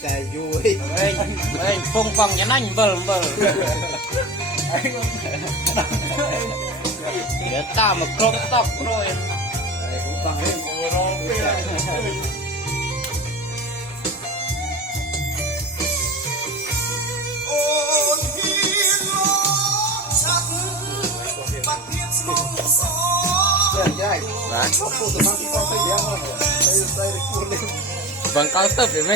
ใจยุ้ย เฮ้ยปงปองอย่านั่งเบิ่มเดี๋ยวตามมาครบตอกโรย ฟังเรื่องกูร้องไปเลยโอ้ที่โลกชัดปักเทียนสมองสอ เรื่องใหญ่นะพวกตัวมันต้องไปเลี้ยงมันใส่กูเลี้ยง บังเกาเติบเห็นไหม